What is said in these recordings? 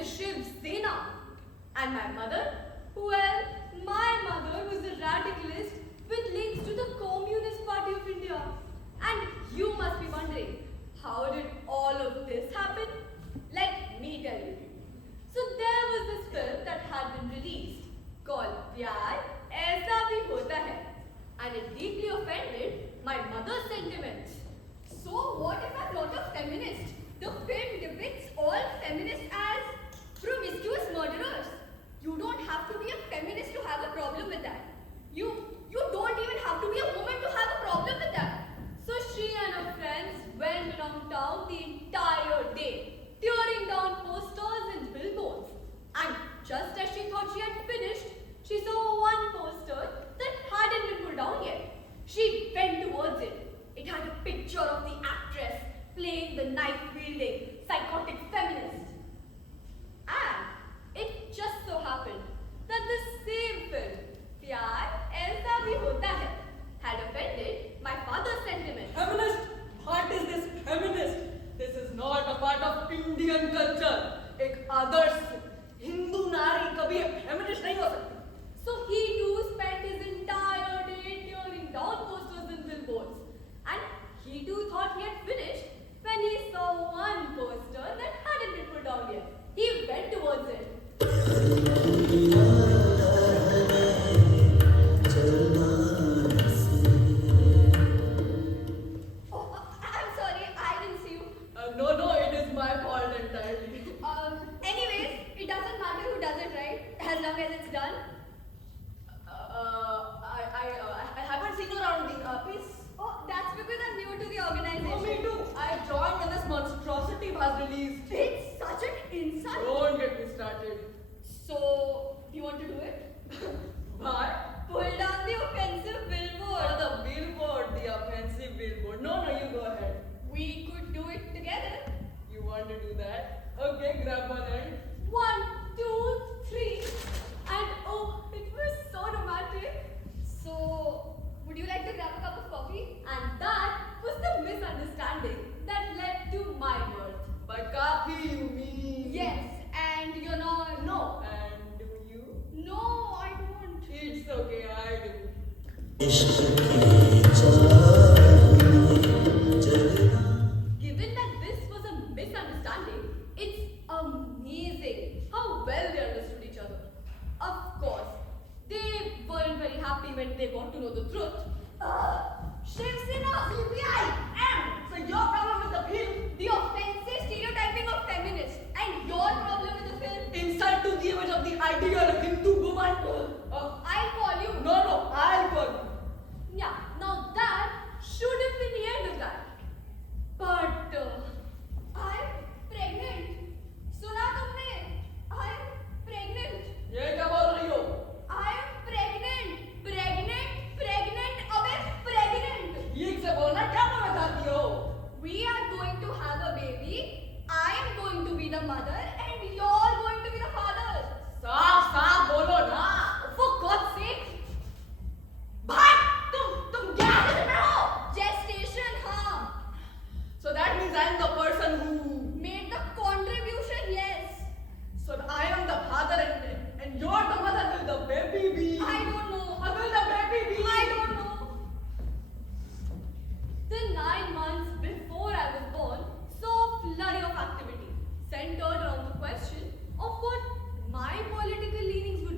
the Shiv Sena. And my mother? Well, my mother was a radicalist with links to the Communist Party of India. And you must be wondering, how did all of this happen? Let me tell you. So there was this film that had been released called Pyar Aisa Bhi Hota Hai, and it deeply offended my mother's sentiments. So what if I'm not a feminist? The film depicts all feminists as promiscuous murderers. You don't have to be a feminist to have a problem with that. You don't even have to be a woman to have a problem with that. So she and her friends went around town the entire day, tearing down posters and billboards. And just as she thought she had finished, she saw one poster that hadn't been pulled down yet. She went towards it. It had a picture of the actress playing the knife-wielding, psychotic feminist. And it just so happened that the same film, Pyar Aisa Bhi Hota Hai, had offended my father's sentiments. Feminist? What is this feminist? This is not a part of Indian culture. एक आदर्श हिंदू नारी कभी feminist नहीं हो सकती. So he too spent his entire day tearing down posters and billboards. And he too thought he had finished when he saw one poster that hadn't been pulled down yet. He went towards it. Oh, I'm sorry, I didn't see you. No, it is my fault entirely. Anyways, it doesn't matter who does it, right? As long as it's done. I haven't seen you around the piece. Oh, that's because I'm new to the organization. Oh, me too. I joined when this monstrosity was released. It's such an insult. Don't get me started. So, do you want to do it? Why? Pull down the offensive billboard. Oh, the billboard, the offensive billboard. No, you go ahead. We could do it together. You want to do that? Okay, grab one hand. 1, 2, 3. And oh, it was so romantic. So, would you like to grab a cup of coffee? And that was the misunderstanding that led to my birth. By coffee, you mean? Yes, and you're not. No. And do you? No, I don't. It's okay, I do. Given that this was a misunderstanding, it's amazing how well they understood each other. Of course, they weren't very happy when they got to know the truth. Shiv Sena, CPI, and So your problem with the film? the offensive stereotyping of feminists, and your problem with the film. Insult to the image of the ideal Hindu woman. I'll call you. No, I'll call you. Yeah, now that should have been the end of that. But I'm pregnant. सुना तुमने? I'm pregnant. ये क्या बोल रही हो? I'm pregnant. Pregnant. अबे pregnant. ठीक से बोलना, क्या बोलना चाहती हो? We are going to have a baby. I am going to be the mother, and you're going to be the father. साफ बोलो ना. For God's sake. भाई, तुम क्या कर रहे हो? Gestation, हाँ. So that means I am the person who. Made the contribution, yes. So I am the father and you're the mother. Will the baby be? I don't know. Will the baby be? I don't know. The 9 months before I was born saw a flurry of activity centered around the question of what my political leanings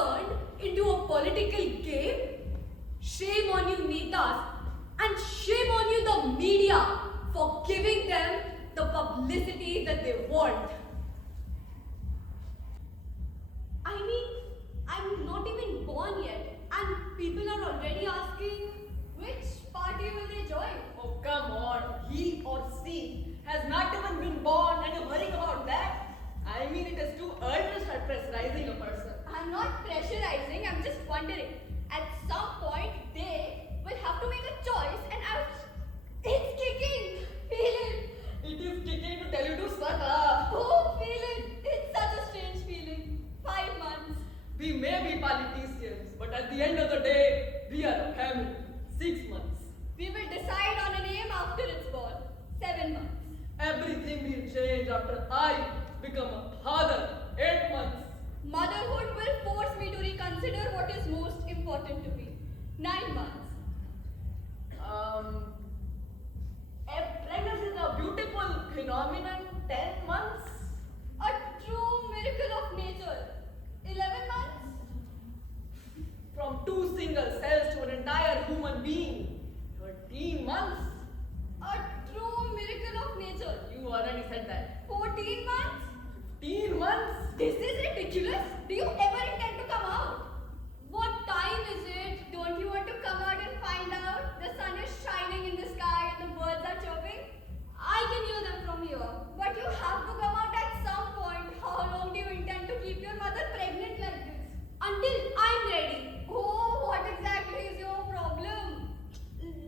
turned into a political game? Shame on you, Netas, and shame on you, the media, for giving them the publicity that they want. I mean, I'm not even born yet, and people are already asking, which party will they join? Oh, come on. He or she has not even been born and you're worrying about that? I mean, it is too early to start pressurizing a person. I'm not pressurizing, I'm just wondering. At some point, they will have to make a choice, and it's kicking. Feel it. It is kicking to tell you to shut up. Oh, feel it. It's such a strange feeling. 5 months. We may be politicians, but at the end of the day, we are a family. 6 months. We will decide on a name after it's born. 7 months. Everything will change after I become a father. 8 months. Motherhood will force me to reconsider what is most important to me. 9 months. Pregnancy is a beautiful phenomenon. 10 months. A true miracle of nature. 11 months. From 2 single cells to an entire human being. 13 months. A true miracle of nature. You already said that. 14 months. 15 months. This is ridiculous. Do you ever intend to come out? What time is it? Don't you want to come out and find out? The sun is shining in the sky and the birds are chirping. I can hear them from here. But you have to come out at some point. How long do you intend to keep your mother pregnant like this? Until I'm ready. Oh, what exactly is your problem?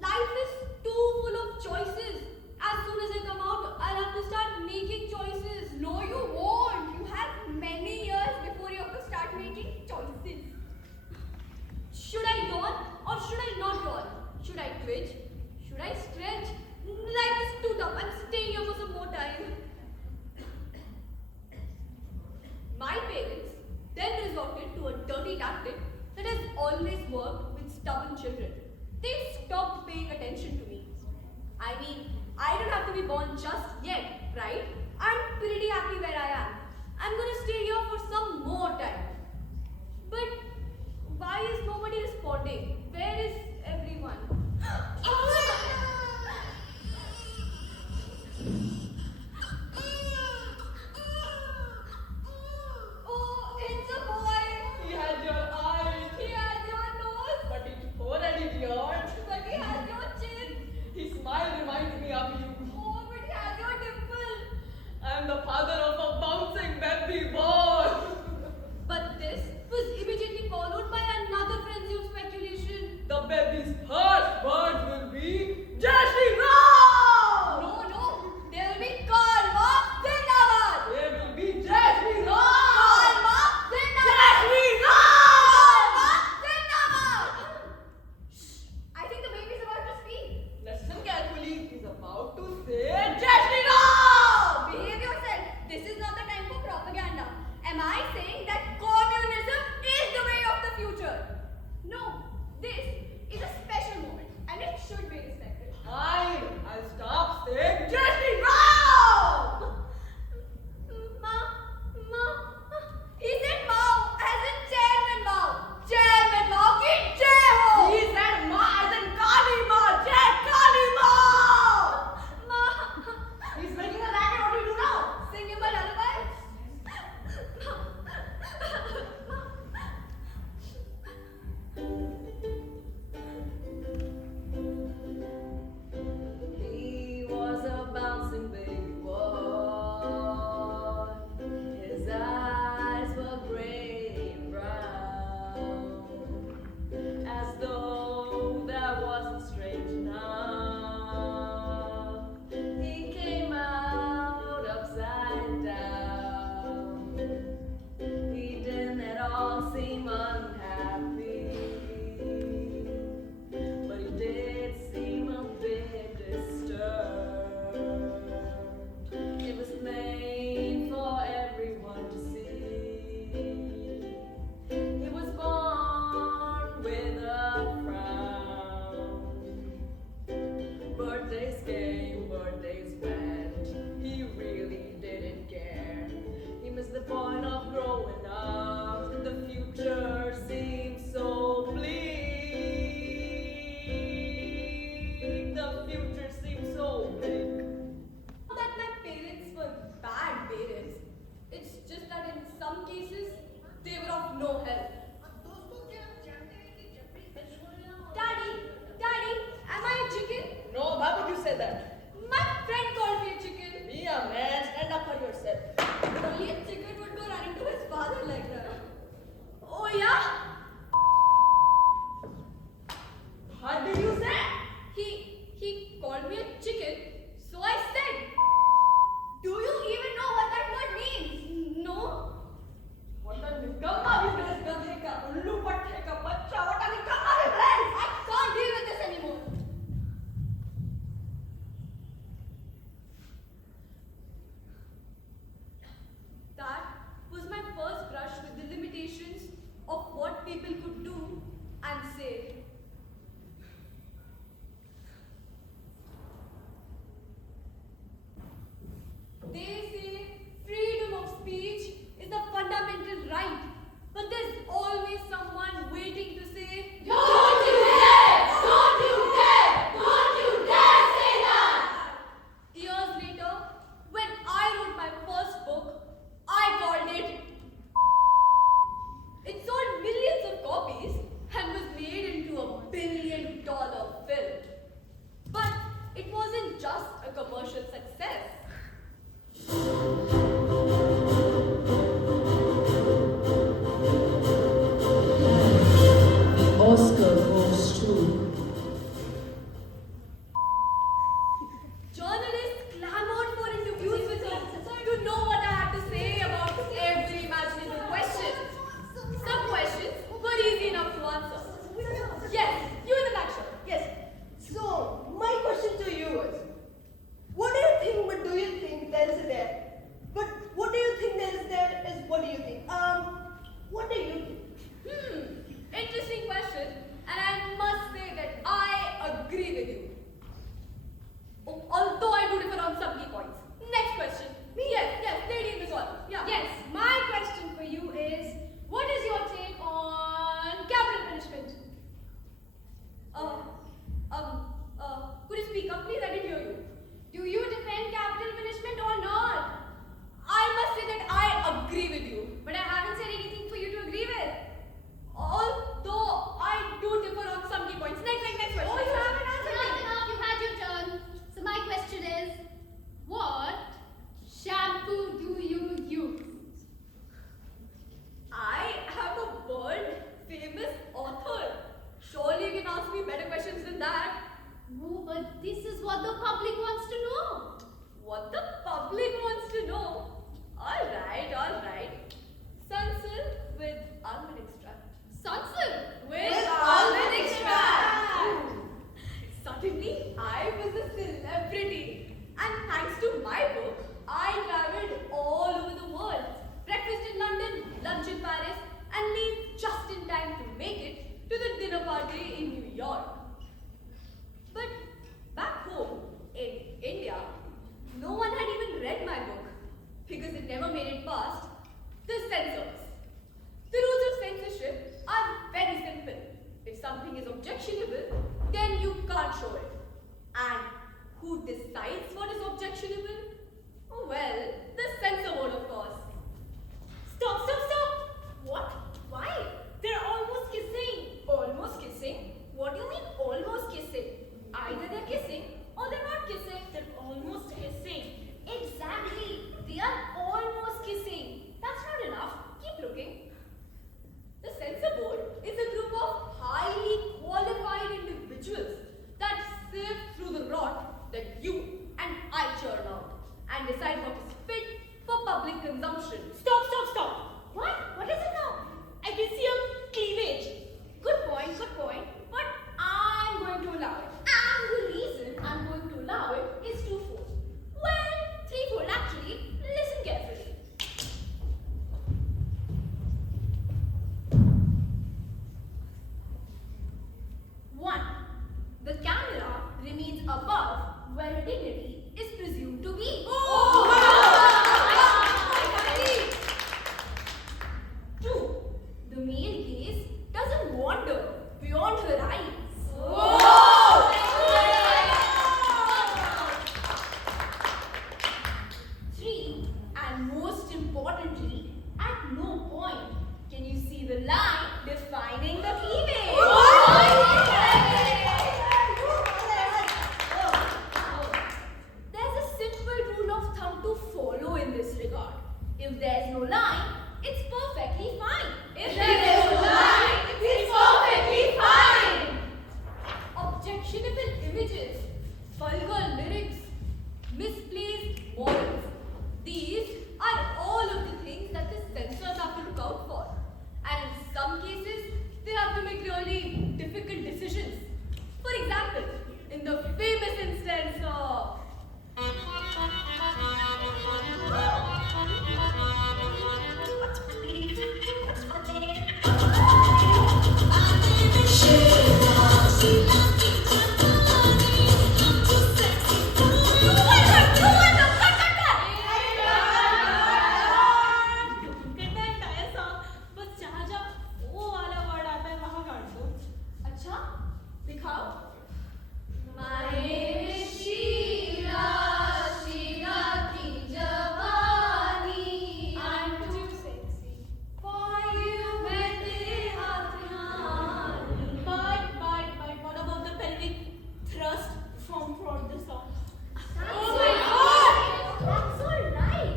Life is too full of choices. As soon as I come out, I'll have to start making choices. No, you won't. You have many years before you have to start making choices. Should I yawn or should I not yawn? Should I twitch? Should I stretch? Life is too tough. I'm staying here for some more time. My parents then resorted to a dirty tactic that has always worked with stubborn children. They stopped paying attention to me. I mean, I don't have to be born just yet, right? I'm pretty happy where I am. I'm gonna stay here for some more time. But why is nobody responding? Where is everyone? Oh, it's a boy. He has your eyes. He has your nose. But it's already beyond. But he has your chin. His smile reminds me of you. Oh, but he has your a chicken would go running to his father like that. Oh yeah? What did you say? He called me a chicken, so I said, do you even know what that word means? No. What a nikamma business gadhe ka ullu patte ka bachcha. What a nikamma business. I can't deal with this anymore. That was my first brush with the limitations of what people could do and say. They say freedom of speech is a fundamental right, but there's always someone waiting to say, don't you dare! Don't you dare! Don't you dare say that! Years later, when I wrote my first book, I called it. It sold millions of copies and was made into a $1 billion film. But it wasn't just a commercial success. The Oscar goes to Journalists clamored for interviews with me to know what I had to say about every imaginable question. Some questions were easy enough to answer. Yes, you in the back shirt. Yes. So, my question to you is, what do you think, but do you think there is a there? But what do you think there is there is what do you think? What do you think? Interesting question, and I must say that I agree with you. Although I do differ on some key points. Next question. Yes, lady in the corner. Yeah. Yes, my question for you is, what is your take on capital punishment? Could you speak up, please? I didn't hear you. Do you defend capital punishment or not? I must say that I agree with you. But I haven't said anything for you to agree with. Although I do differ on some key points. Next question. Oh, Next you question. haven't answered me. Enough, you had your turn. So my question is, what shampoo do you use? I am a world-famous author. Surely you can ask me better questions than that. No, but this is what the public wants to know. What the public wants to know. Alright. Sunsilk with almond extract. Sunsilk With almond extract. Suddenly, I was a celebrity. And thanks to my book, I traveled all over the world. Breakfast in London, lunch in Paris, and leave just in time to make it to the dinner party in New York. But back home, in India, no one had even read my book because it never made it past the censors. The rules of censorship are very simple. If something is objectionable, then you can't show it. And who decides what is objectionable? Well, the censor board, of course. Stop. What? Why? They're almost kissing. Almost kissing? What do you mean almost kissing? Either they're kissing or they're not kissing. They're almost kissing. Exactly. They are almost kissing. That's not enough. Keep looking. The censor board is a group of highly qualified individuals that sift through the rot that you and I churn out and decide what is fit for public consumption. no line, it's perfectly fine. If there is no line, it's perfectly fine. Objectionable images, vulgar lyrics, misplaced morals. These are all of the things that the censors have to look out for. And in some cases, they have to make really difficult decisions. For example, in the famous instance of अच्छा दिखाओ My name is Sheila, Sheila की जवानी I'm too sexy for you मैं तेरे हाथ रानी But what about the pelvic thrust from throughout the song? Oh my God! That's all right.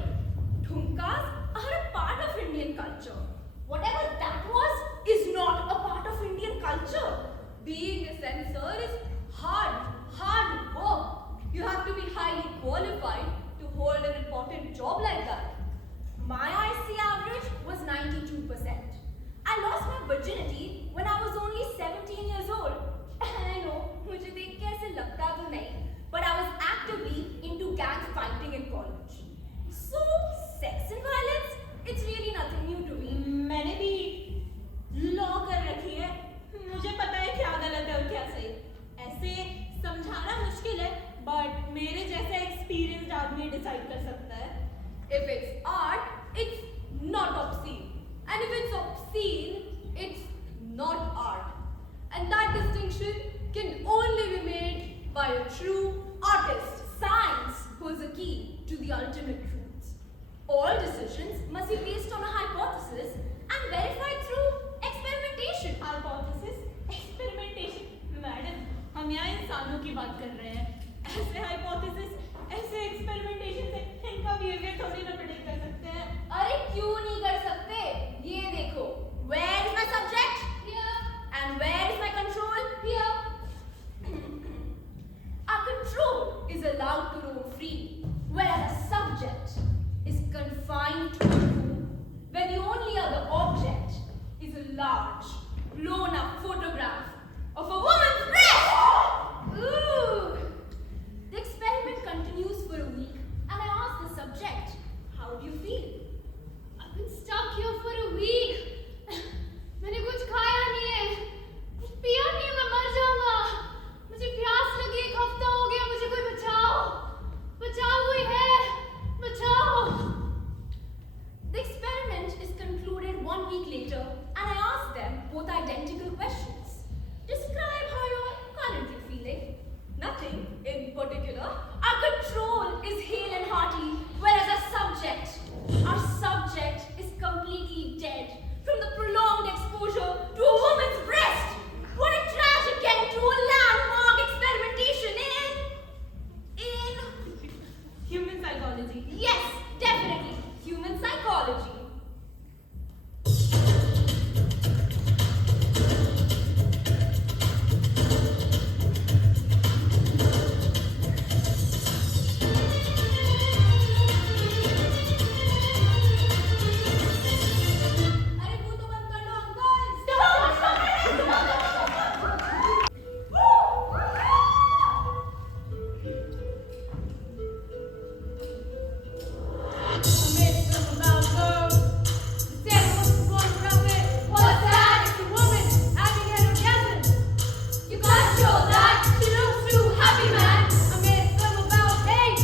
Dhumkas are a part of Indian culture. Whatever that was is not a part of Indian culture. Being a censor is hard work. You have to be highly qualified to hold an important job like that. My IC average was 92%. I lost my virginity when I was only 17 years old. And I know, मुझे देख के ऐसे लगता तो नहीं, but I was actively into gang fighting in college. So, sex and violence, it's really nothing new to me. मैंने भी law कर रखी है, मुझे पता है क्या गलत है और क्या सही। ऐसे समझाना मुश्किल है, but मेरे जैसा एक्सपीरियंस्ड आदमी डिसाइड कर सकता है। If it's art, it's not obscene. And if it's obscene, it's not art. And that distinction can only be made by a true artist. Science holds a key to the ultimate truths. All decisions must be based on a hypothesis and verified through experimentation. Hypothesis, experimentation, madam, हम यहाँ इंसानों की बात कर रहे हैं। ऐसे hypothesis, ऐसे experimentation से इनका behavior थोड़ी ना predict कर सकते हैं। अरे क्यों नहीं कर सकते? ये देखो, where is my subject? Here. And where is my control? Here. Our control is allowed to roam free, whereas a subject is confined to a room where the only other object is a large, blown-up photograph of a woman's breast. Ooh. The experiment continues for a week, and I ask the subject, "How do you feel?" I've been stuck here for a week. मैंने कुछ खाया नहीं है, कुछ पिया नहीं है, मैं मर जाऊंगा। मुझे प्यास लगी, 1 हफ्ता हो गया, मुझे कोई बचाओ, बचाओ कोई है, बचाओ। The experiment is concluded 1 week later, and I ask them both identical questions. Describe how you're currently feeling. Nothing in particular. Our control is hale and hearty, whereas our subject is completely dead from the prolonged exposure to a woman's breast. What a tragic end to a landmark experimentation in Human psychology. yes, definitely human psychology. अरे वो तो बंद कर लो uncle. You can't show that. She looks too happy, man. I made a film about AIDS.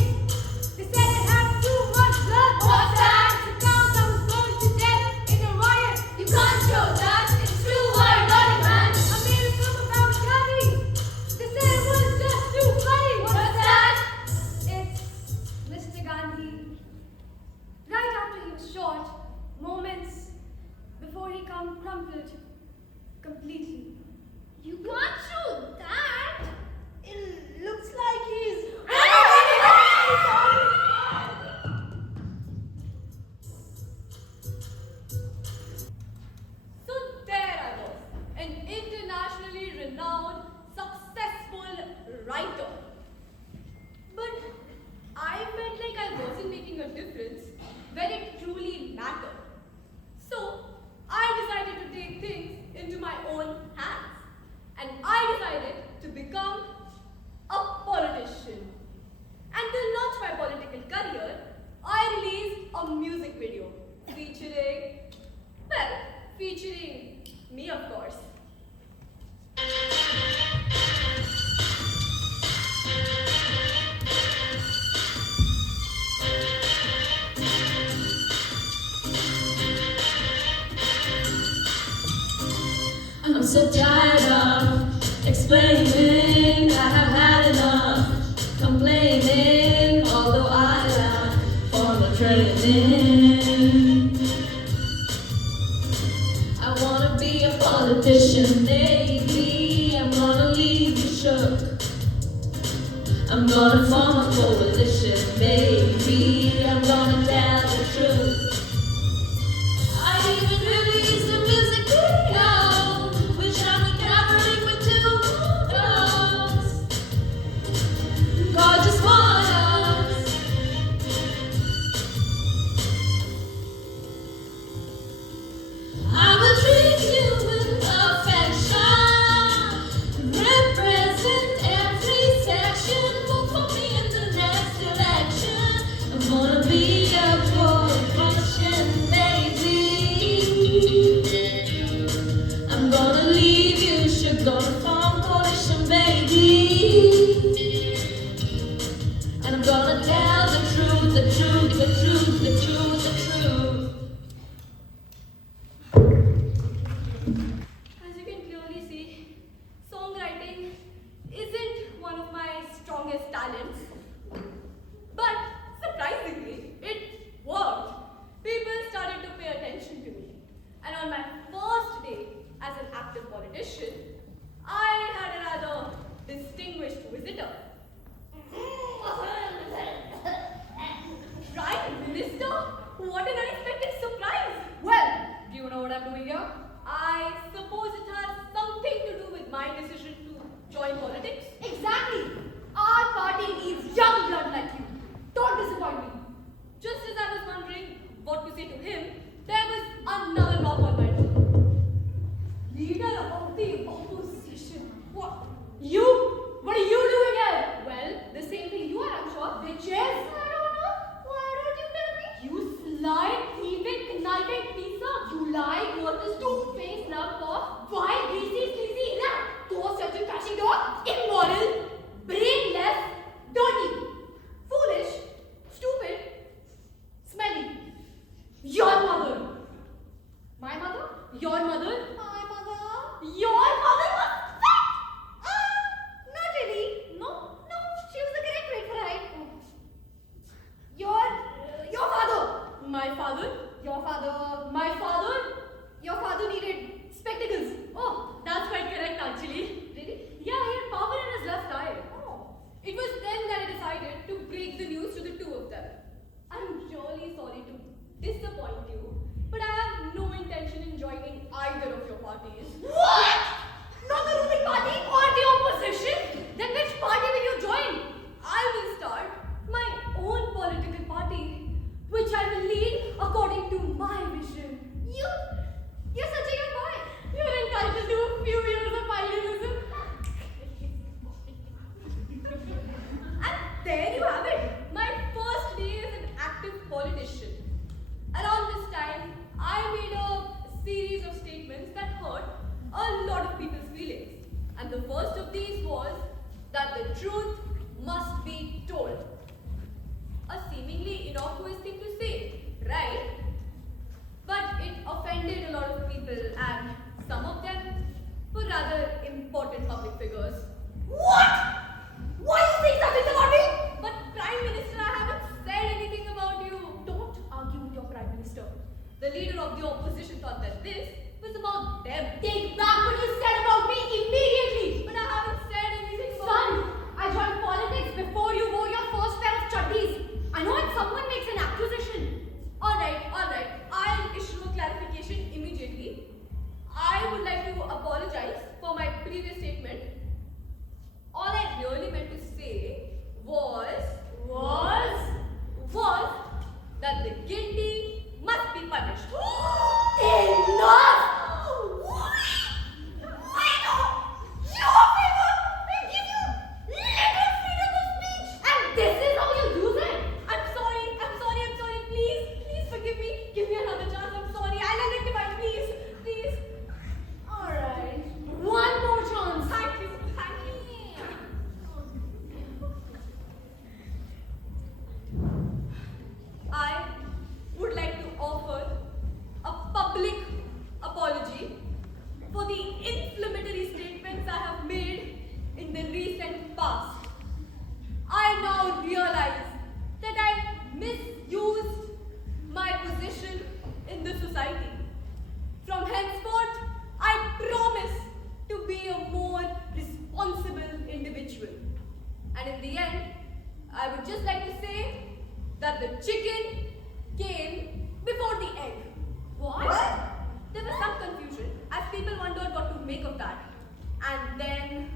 They said it had too much blood. What's that? It's a town that was going to death in a riot. You can't show that. It's too ironic, man. I made a film about Gandhi. They said it was just too funny. What's that? It's Mr. Gandhi. Right after he was shot, moments before he crumpled completely. You can't show that. It looks like he's. I'm so tired of explaining. I have had enough complaining, although I am formal training. I wanna be a politician, maybe I'm gonna leave you shook. I'm gonna form a coalition, maybe I'm gonna tell the truth. I even released a music video with Chanakyapuri with 2 models. Gorgeous models. I will treat you with affection, represent every section, vote for me in the next election. I'm gonna be a politician, baby. I'm gonna leave you, should gonna form coalition, baby. And I'm gonna tell the truth, the truth, the truth, the truth, the truth. As you can clearly see, songwriting isn't one of my strongest talents. But surprisingly, it worked. People started to pay attention to me. And on my first day as an active politician, I had a rather distinguished visitor. Prime Minister? What an unexpected surprise! Well, do you know what I'm doing here? I suppose it has something to do with my decision to join politics. Exactly. Our party needs young blood like you. Don't disappoint me. Just as I was wondering what to say to him, there was another knock on my door. Leader of the opposition. What? You? What are you doing here? Well, the same thing you are, I'm sure. Which is? I don't know. Why don't you tell me? You sly, thieving, conniving piece of. You lie, worthless, two-faced love for vile, greasy, sleazy, rat, ghost-searching, crashing dog, immoral, brainless, dirty, foolish, stupid, smelly. Your mother. My mother? Your mother? My mother. Your mother was fat! Not really. No? No, she was the correct weight for height. Your father. My father? Your father. My father? Your father needed spectacles. Oh, that's quite correct actually. Really? Yeah, he had power in his left eye. Oh. It was then that I decided to break the news to the two of them. I'm really sorry to disappoint you, but I have no intention in joining either of your parties. What? Not the ruling party or the opposition? Then which party will you join? I will start my own political party, which I will lead according to my vision. You're such a young boy. You're entitled to a few years of idealism. And there you have it. My first day as an active politician. Around this time, I made a series of statements that hurt a lot of people's feelings. And the first of these was that the truth must be told. A seemingly innocuous thing to say, right? But it offended a lot of people, and some of them were rather important public figures. What? Why are you saying something about me? But Prime Minister, I haven't said anything about you. Don't argue with your Prime Minister. The leader of the opposition thought that this was about them. Take back what you said about me immediately. But I haven't said anything about Son, you. I joined politics before you wore your first pair of chuddies. I know if someone makes an accusation. Alright. I'll issue a clarification immediately. I would like to apologize for my previous statement. All I really meant to say was that the guilty must be punished. Enough! I know! Your favor will give you little freedom of speech, and this is how you use it. I'm sorry. Please forgive me. Give me another chance. I'm sorry. I'll rectify. Please. Alright, one more chance. Thank you. I would like to offer a public apology for the society. From henceforth, I promise to be a more responsible individual. And in the end, I would just like to say that the chicken came before the egg. What? There was some confusion as people wondered what to make of that. And then...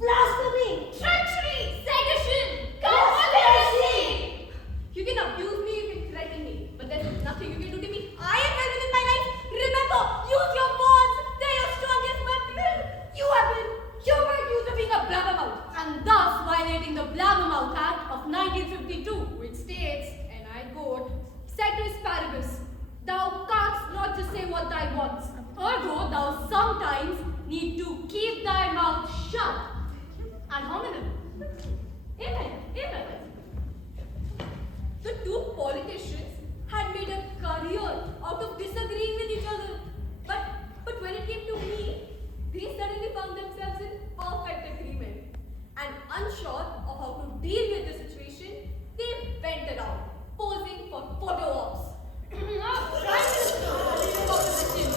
Blasphemy! Treachery! Sedition! Conspiracy! You can abuse me, you can threaten me, but there's nothing you can do to me. I am well within my rights. Remember, use your words. They're your strongest weapon. You were accused of being a blabbermouth and thus violating the Blabbermouth Act of 1952, which states, and I quote, "Ceteris paribus, thou canst not just say what thou wants, ergo thou sometimes need to keep thy mouth shut." Ad hominem. Amen. Amen. The two politicians had made a career out of disagreeing with each other. But when it came to me, they suddenly found themselves in perfect agreement. And unsure of how to deal with the situation, they went around, posing for photo ops. Prime Minister, leader of opposition.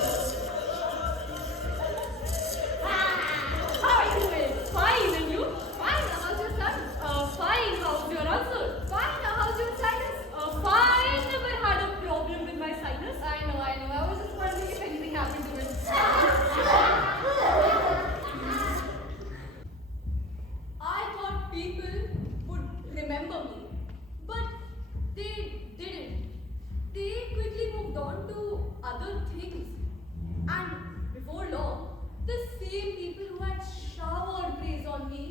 How are you doing? Fine, and you? Fine, how's your son? Fine, how's your answer? Fine, how's your sinus? Fine, never had a problem with my sinus. I know. I was just wondering if anything happened to it. I thought people would remember me, but they didn't. They quickly moved on to other things. And before long, the same people who had showered praise on me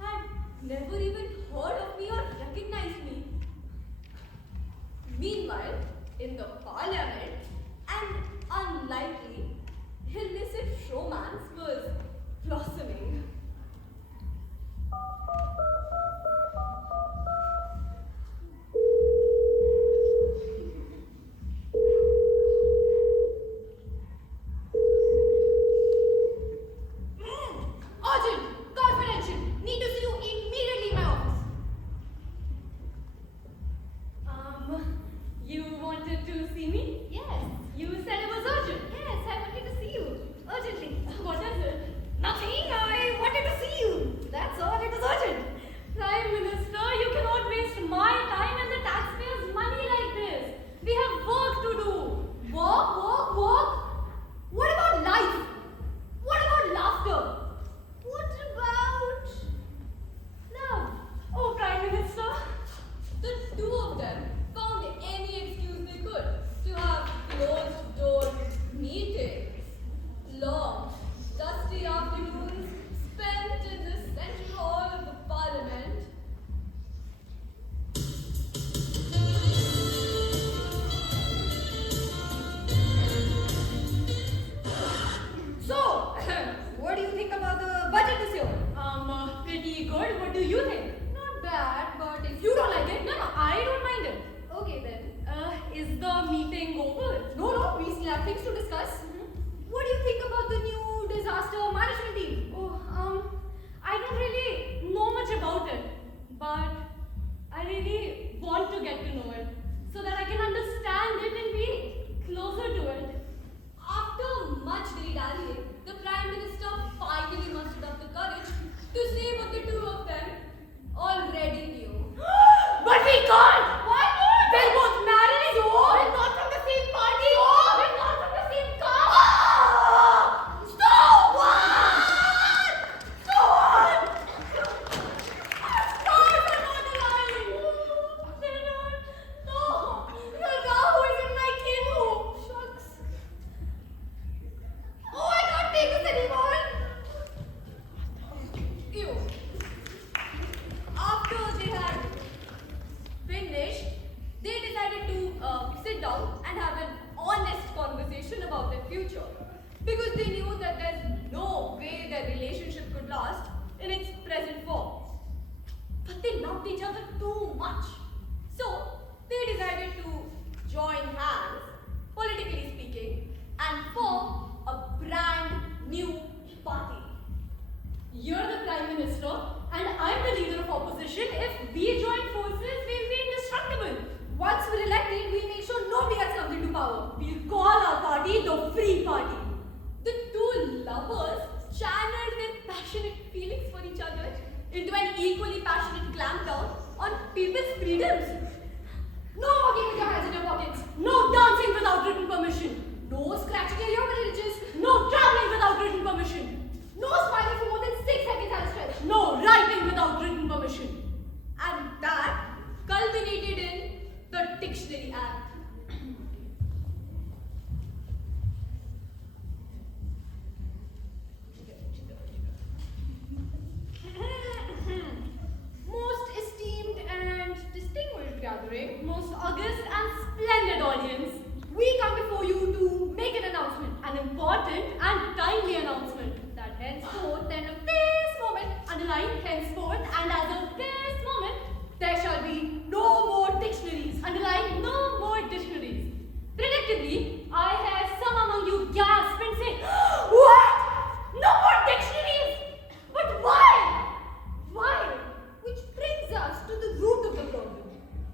had never even heard of me or recognized me. Meanwhile, in the parliament, an unlikely, illicit romance was blossoming. Urgent! Confidential! Need to see you immediately in my office. You wanted to see me? Yes. You said it was urgent. Yes, I wanted to see you. Urgently. What is it? Nothing. I wanted to see you. That's all. It is urgent. Prime Minister, you cannot waste my time and the taxpayers' money like this. We have work to do. Work? What about life? What about laughter? What about love? Oh, Prime Minister, the two of them found any excuse they could to have closed-door meetings. Long, dusty afternoons spent in the central hall of the parliament. So, what do you think about the budget this year? Pretty good. What do you think? Not bad, but if you don't like it, no, I don't mind it. Okay then. Is the meeting over? No, we still have things to discuss. What do you think about the new disaster management team? Oh, I don't really know much about it, but I really want to get to know it so that I can understand it and be closer to it. After much dilly-dallying, the Prime Minister finally mustered up the courage to say what the two of them already knew. But we can't! Why not? They're both married, so we're not from the same party, so we're not from the same caste. Stop! What? Stop! Our stars are not aligned. They're not. No. Your Rahu isn't my kin. Oh, shucks. Oh, I can't take this anymore. Ew. After they had finished, they decided to sit down and have an honest conversation about their future. Because they knew that there's no way their relationship could last in its present form. But they loved each other too much. So, they decided to join hands, politically speaking, and form a brand new party. You're the Prime Minister, and I'm the leader of opposition. If we join forces, we'll be indestructible. Once we're elected, we make sure nobody else comes into power. We'll go party, the free party. The two lovers channeled their passionate feelings for each other into an equally passionate clampdown on people's freedoms. No walking with your hands in your pockets. No dancing without written permission. No scratching your villages. No traveling without written permission. No smiling for more than 6 seconds at a stretch. No writing without written permission. And that culminated in the Dictionary Act. Most esteemed and distinguished gathering, most august and splendid audience, we come before you to make an announcement, an important and timely announcement that henceforth and of this moment, underline henceforth and as of this moment, there shall be no more dictionaries, underline no more dictionaries. Predictably, I heard some among you gasp and say, what? No more dictionaries? But why? Why? Which brings us to the root of the problem.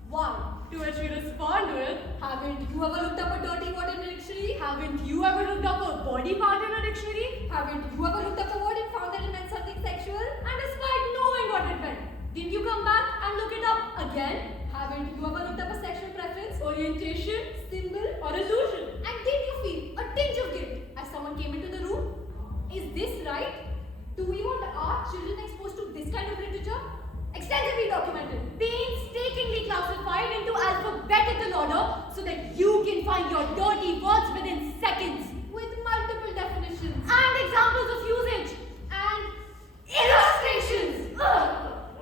Why? To which we respond with, haven't you ever looked up a dirty word in a dictionary? Haven't you ever looked up a body part in a dictionary? Haven't you ever looked up a word and found that it meant something sexual? And despite knowing what it meant, didn't you come back and look it up again? Haven't you ever looked up a sexual preference, orientation, symbol, or illusion? And did you feel a tinge of guilt as someone came into the room? Is this right? Do we want our children exposed to this kind of literature? Extensively documented, painstakingly classified into alphabetical order so that you can find your dirty words within seconds, with multiple definitions and examples of usage and illustrations.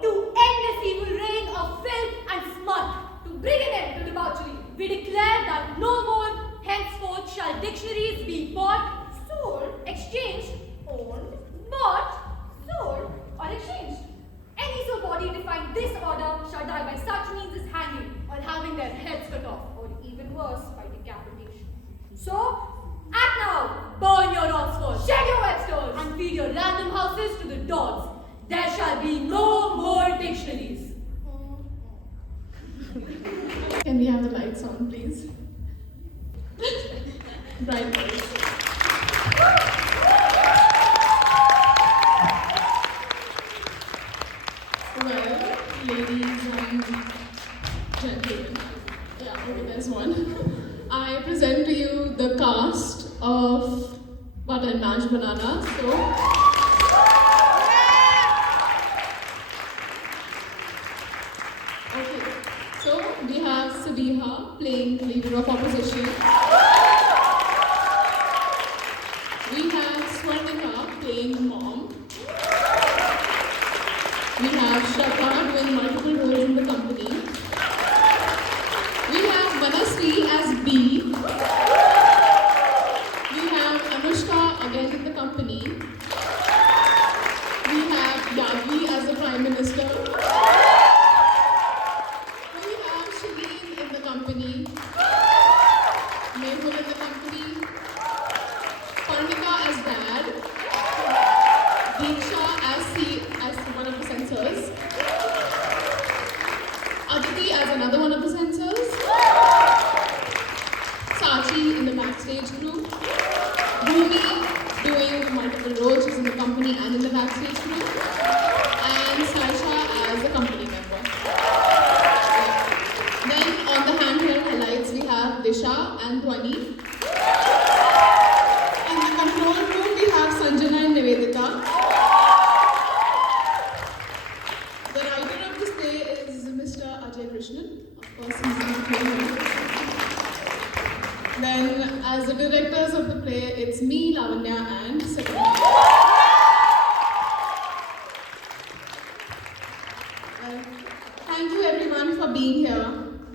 To end this evil reign of filth and smut, to bring an end to debauchery, we declare that no more henceforth shall dictionaries be bought, sold, exchanged, owned, bought, sold, or exchanged. Any so body defined this order shall die by such means as hanging, or having their heads cut off, or even worse, by decapitation. So, act now! Burn your Oxfords, shed your Websters, and feed your random houses to the dogs. There shall be no more dictionaries. Can we have the lights on, please? Bright lights. Well, ladies and gentlemen, yeah, okay, there's one. I present to you the cast of Butter and Mashed Banana. So we have Sabiha playing leader of opposition. We have Swarnika playing mom. We have Shraddha doing multiple roles in the company. We have Manasvi as B. We have Anushka again in the company. We have Yadvi as the Prime Minister. We have Shireen in the company. Mehul in the company. Parnika as Dad. Deeksha as one of the censors. Aditi as another one of the censors. Sachi in the backstage crew. Bhumi doing multiple roles, she's in the company and in the backstage crew. And Saisha as a company member. Then on the handheld highlights we have Disha and Dhwani. In the control room we have Sanjana and Nivedita. The writer of this play is Mr. Ajay Krishnan. Of course, he's the play. Then, as the directors of the play, it's me, Lavanya, and Sabrina. Thank you everyone for being here.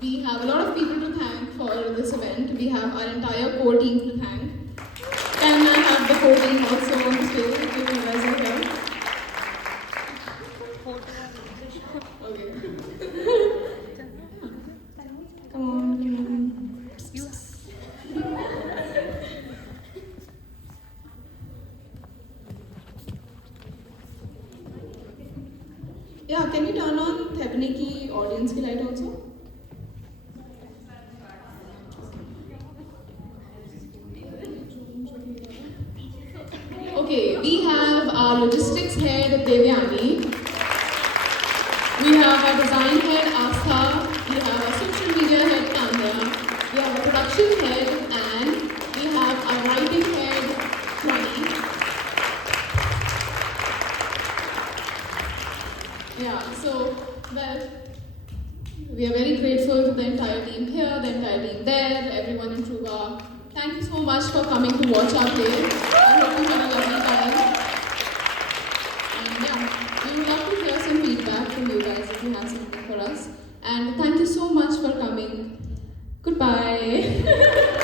We have a lot of people to thank for this event. We have our entire core team to thank. Can I have the core team also on the stage if you guys are here? Okay. Come on. Yeah, can you turn on Thevent की audience की light also? head Devyani. We have our design head Astha. We have our social media head Tanya. We have our production head Anne. We have our writing head Mani. Yeah, so, well, we are very grateful to the entire team here, the entire team there, everyone in Trouba. Thank you so much for coming to watch our play. I hope you had a lovely time. And yeah, we would love to hear some feedback from you guys if you have something for us. And thank you so much for coming. Goodbye.